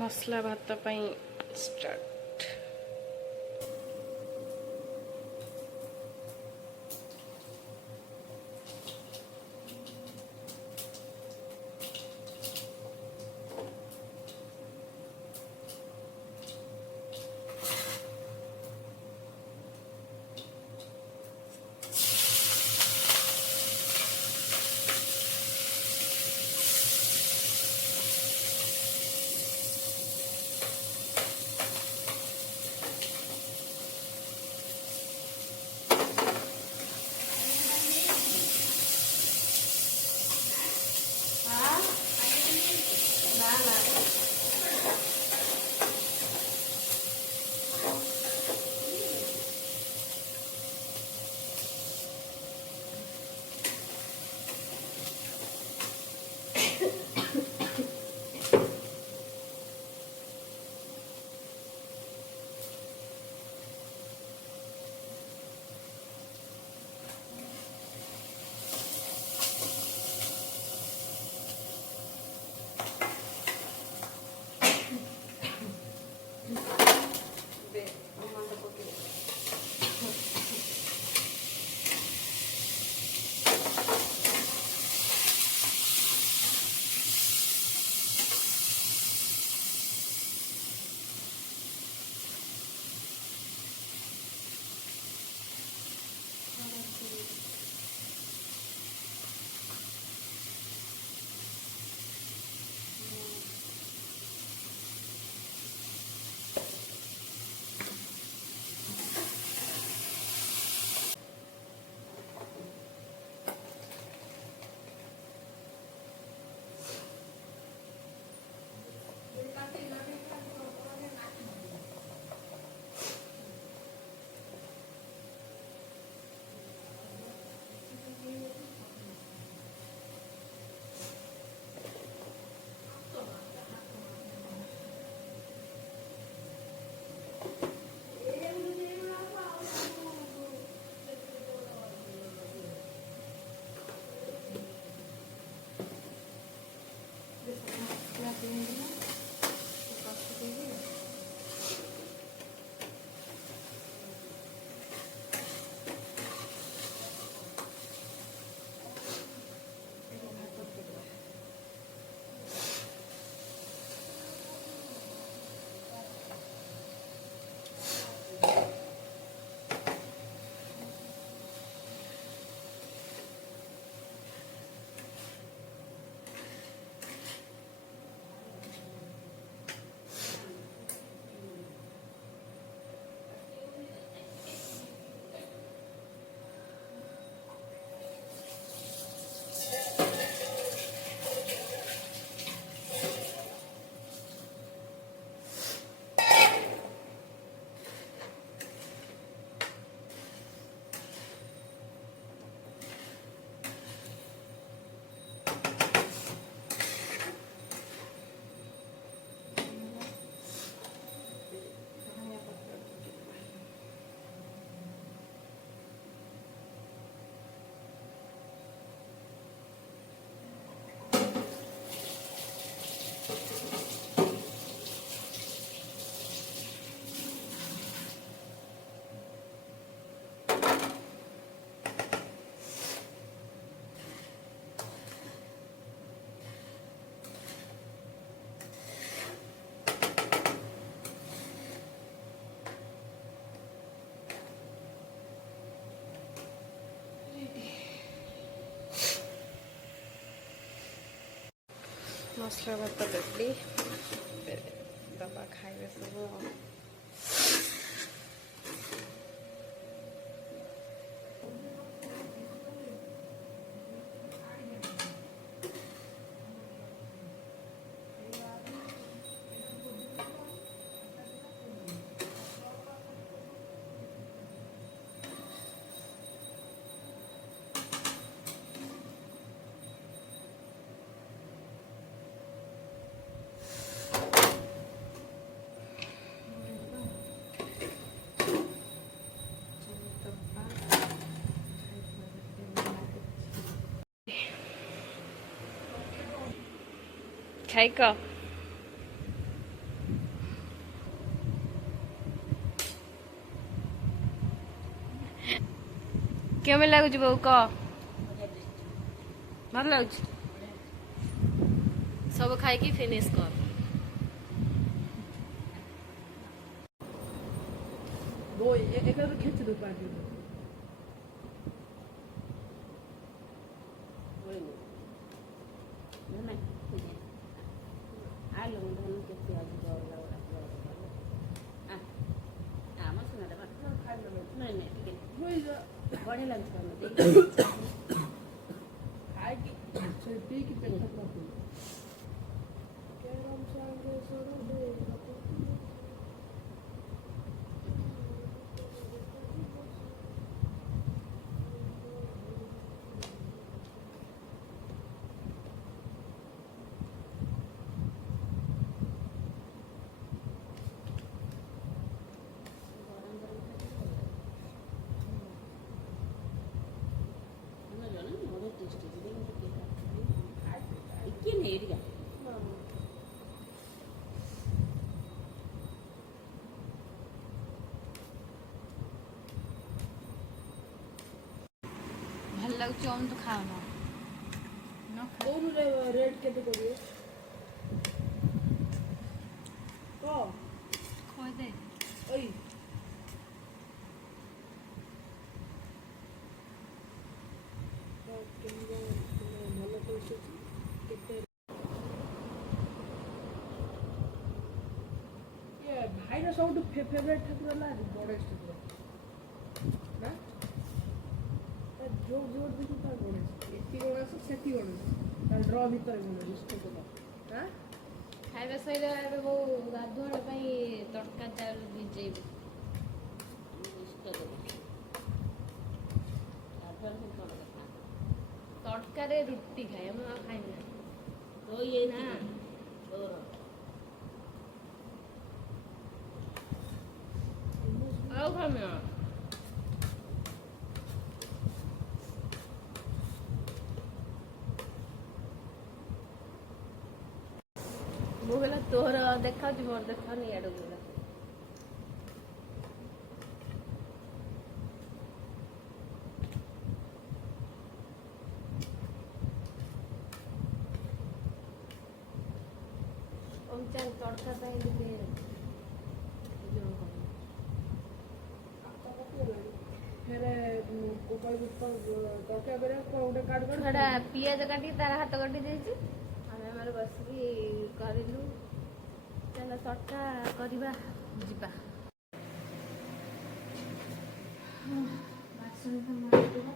ମସଲା ଭାତ ପାଇଁ ଷ୍ଟାର୍ଟ। ମସଲା ଭାତ ରେଡ଼ି। ଦବା ଖାଇବେ ସବୁ। ଖାଇକ କେମିତି ଲାଗୁଛି ବୋଉ କହ? ଭଲ ଲାଗୁଛି। ସବୁ ଖାଇକି ଫିନିଶ କର। एकाच खेच दो पार्टी बढ़िया लगता ଭଲ ଲାଗୁଛି ଓମ୍ ତୁ ଖାଉନ रेट केते करिए को କହିଦେ ओई ଭଲ ପଇସା କେତେ ये भाई ना सबଠୁ फेवरेट ଠାକୁର ହେଲା ଗଣେଶ ଠାକୁର ନା जो जो देखो ता गणेश एति गणेश सेति गणेश ता ड्र भीतर गणेश ठाकुर हां ଖାଇବା ସହିତ ଏବେ ବୋଉ ଗାଧୁଆଳ ପାଇଁ ତଡ଼କା ଚାଉଳ ଭିଜେଇବି। ତଡ଼କାରେ ରୁଟି ଖାଏ ମୁଁ ଆଉ ଖାଇବି ନା ଆଉ ଖାଇବି ନା। ମୁଁ କହିଲା ତୋର ଦେଖାଉଛି ମୋର ଦେଖାଉନି ଇଆଡ଼କୁ ଗଲା। ଚାଲ ତଡ଼କା ପାଇଁ ଟିକେ फिर कोई तड़का करे कोडे काट काट ଛଡ଼ା ପିଆଜ କାଟିକି ତାର ହାତ କାଟି ଦେଇଛି। ଆମେ ଆମର ବସିକି କରିଲୁ ଚାଲ ତଡ଼କା କରିବା ଯିବା। ବାସନ ତ ମାଜିଦେବା।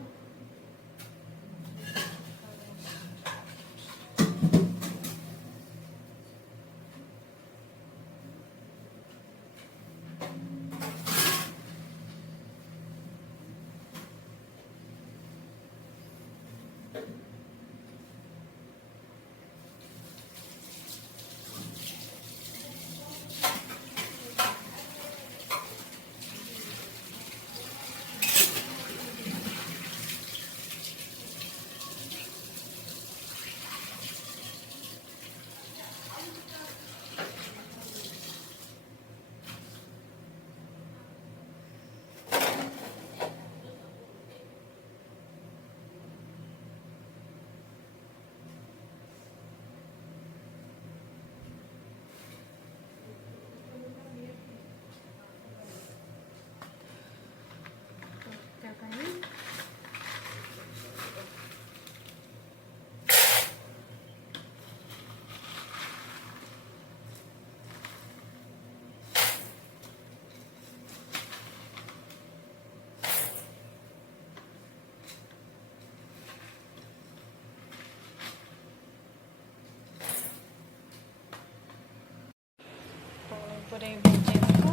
ଉପରେ ଭେଜେଇଦେବା।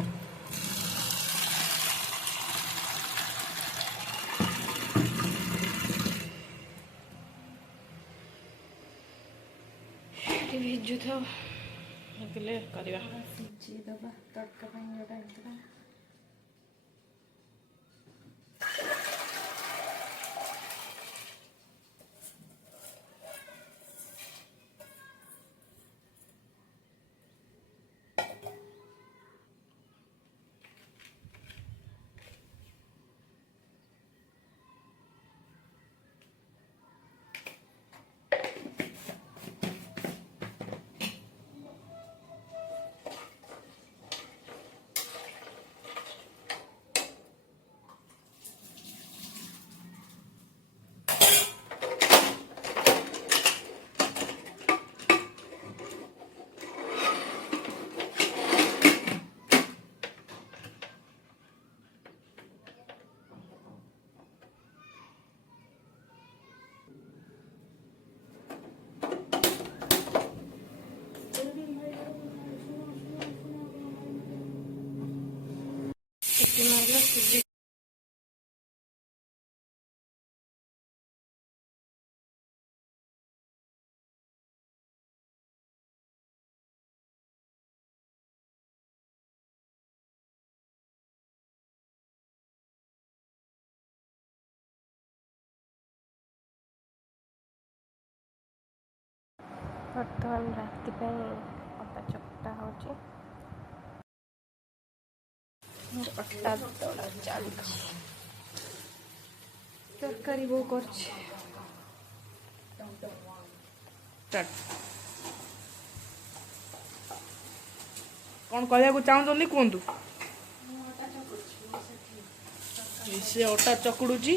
ଭିଜୁଥାଉ ହେଲେ କରିବା ସିଝେଇଦେବା ତଡ଼କା ପାଇଁ ଯେଉଁଟା ହେଇଥିଲା। ବର୍ତ୍ତମାନ ରାତି ପାଇଁ ଅଟା ଚକଟା ହେଉଛି। ଅଟା ଦଳା ଚାଲିଛି। ତରକାରୀ ବୋଉ କରୁଛି। କ'ଣ କହିବାକୁ ଚାହୁଁଛନ୍ତି କୁହନ୍ତୁ। ସେ ଅଟା ଚକୁଡୁଛି,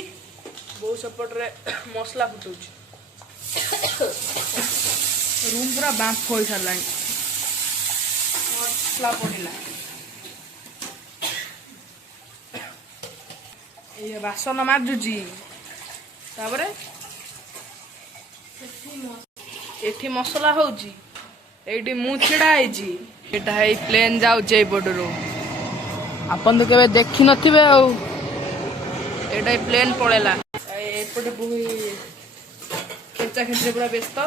ବୋଉ ସେପଟରେ ମସଲା ଫୁଟଉଛି। ରୁମ୍ ପୁରା ବାମ୍ଫ ହୋଇସାରିଲାଣି। ମସଲା ପଡ଼ିଲା। ଇଏ ବାସନ ମାଜୁଛି। ତାପରେ ଏଠି ମସଲା ହଉଛି, ଏଇଠି ମୁଁ ଛିଡ଼ା ହେଇଛି। ଏଇଟା ହେଇ ପ୍ଲେନ୍ ଯାଉଛି ଏଇପଟରୁ। ଆପଣ ତ କେବେ ଦେଖିନଥିବେ ଆଉ। ଏଇଟା ପ୍ଲେନ୍ ପଳେଇଲା। ଏପଟେ ବହୁ ଖେଚା ଖେଚରେ ପୁରା ବ୍ୟସ୍ତ।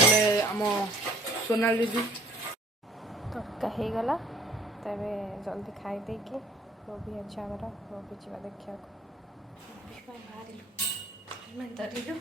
ହେଲେ ଆମ ସୋନାଲି ଦିଦି ତରକା ହେଇଗଲା। ତେବେ ଜଲ୍ଦି ଖାଇ ଦେଇକି ମୁଭି ଅଛି ଆମର, ମୁଭି ଯିବା ଦେଖିବାକୁ। ମୁଭି ପାଇଁ ବାହାରିଲୁ ଆମେ ଧରିଲୁ।